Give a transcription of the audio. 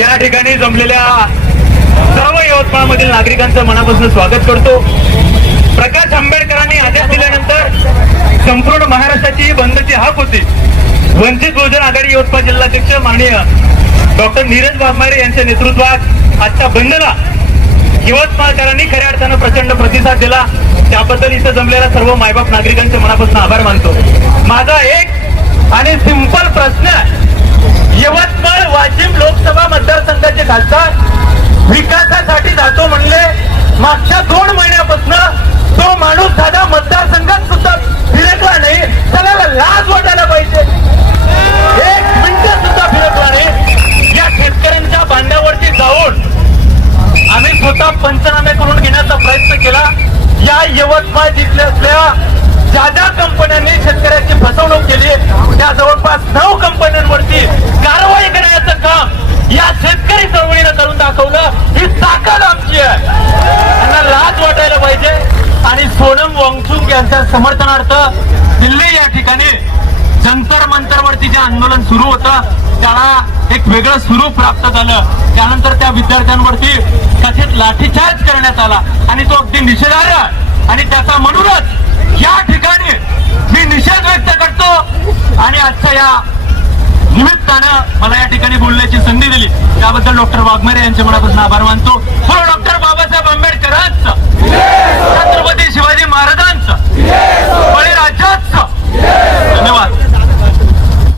या ठिकाणी जमलेल्या सर्व यवतमाळमधील नागरिकांचं मनापासून स्वागत करतो। प्रकाश आंबेडकरांनी आदेश दिल्यानंतर संपूर्ण महाराष्ट्राची बंदची हाक होती। वंचित बहुजन आघाडी यवतमाळ जिल्हाध्यक्ष माननीय डॉक्टर नीरज वाघमारे यांच्या नेतृत्वात आजच्या बंदला यवतमाळकरांनी खऱ्या अर्थानं प्रचंड प्रतिसाद दिला। त्याबद्दल इथं जमलेल्या सर्व मायबाप नागरिकांचे मनापासून आभार मानतो। माझा एक आणि सिंपल प्रश्न, यवतमाळ वाशिम लोकसभा मतदारसंघाचे खासदार विकासासाठी जातो म्हणले, मागच्या 2 महिन्यापासून तो माणूस साधा मतदारसंघात सुद्धा फिरकला नाही। त्याला लाज वाटायला पाहिजे, 1 मिनिट सुद्धा फिरकला नाही। या शेतकऱ्यांच्या बांधावरती जाऊन आम्ही स्वतः पंचनामे करून घेण्याचा प्रयत्न केला। या यवतमाळ जिल्ह्यातल्या ज्या कंपन्यांनी शेतकऱ्यांची फसवणूक केली त्या जवळपास 9 कंपन्यांवरती कारवाई करण्याचं काम या शेतकरी चळवळीनं करून दाखवलं। ही ताकद आमची आहे, त्यांना लाज वाटायला पाहिजे। आणि सोनम वांगचुक यांच्या समर्थनार्थ दिल्ली या ठिकाणी जंतर मंतरवरती जे आंदोलन सुरू होतं त्याला एक वेगळं स्वरूप प्राप्त झालं। त्यानंतर त्या विद्यार्थ्यांवरती कथित लाठीचार्ज करण्यात आला आणि तो अगदी निषेधार्ह आणि त्याचा म्हणूनच या ठिकाणी मी निषेध व्यक्त करतो। आणि आजच्या या निमित्तानं मला या ठिकाणी बोलण्याची संधी दिली त्याबद्दल डॉक्टर वाघमारे यांचे मनापासून आभार मानतो। डॉक्टर बाबासाहेब आंबेडकरांचं